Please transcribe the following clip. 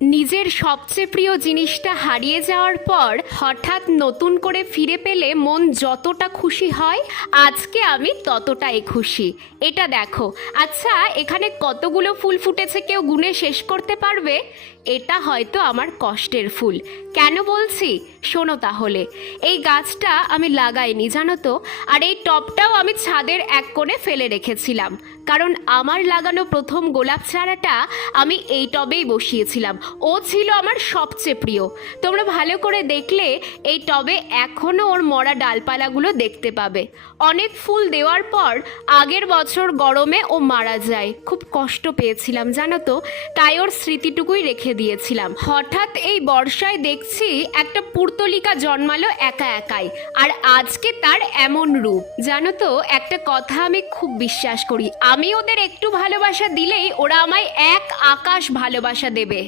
নিজের সবচেয়ে প্রিয় জিনিসটা হারিয়ে যাওয়ার পর হঠাৎ নতুন করে ফিরে পেলে মন যতটা খুশি হয়, আজকে আমি ততটাই খুশি। এটা দেখো। আচ্ছা, এখানে কতগুলো ফুল ফুটেছে কেউ গুনে শেষ করতে পারবে? এটা হয়তো আমার কষ্টের ফুল। কেন বলছি শোনো তাহলে। এই গাছটা আমি লাগাইনি জানো তো, আর এই টবটাও আমি ছাদের এক কোণে ফেলে রেখেছিলাম, কারণ আমার লাগানো প্রথম গোলাপ চারাটা আমি এই টবেই বসিয়েছিলাম। ও ছিল আমার সবচেয়ে প্রিয়। তোমরা ভালো করে দেখলে এই টবে এখনও ওর মরা ডালপালাগুলো দেখতে পাবে। অনেক ফুল দেওয়ার পর আগের বছর গরমে ও মারা যায়, খুব কষ্ট পেয়েছিলাম জানো তো, তাই ওর স্মৃতিটুকুই রেখে দিয়েছিলাম। হঠাৎ এই বর্ষায় দেখছি একটা পুর্তলিকা জন্মালো একা একাই, আর আজকে তার এমন রূপ। জানো তো, একটা কথা আমি খুব বিশ্বাস করি, আমি ওদের একটু ভালোবাসা দিলেই ওরা আমায় এক আকাশ ভালোবাসা দেবে।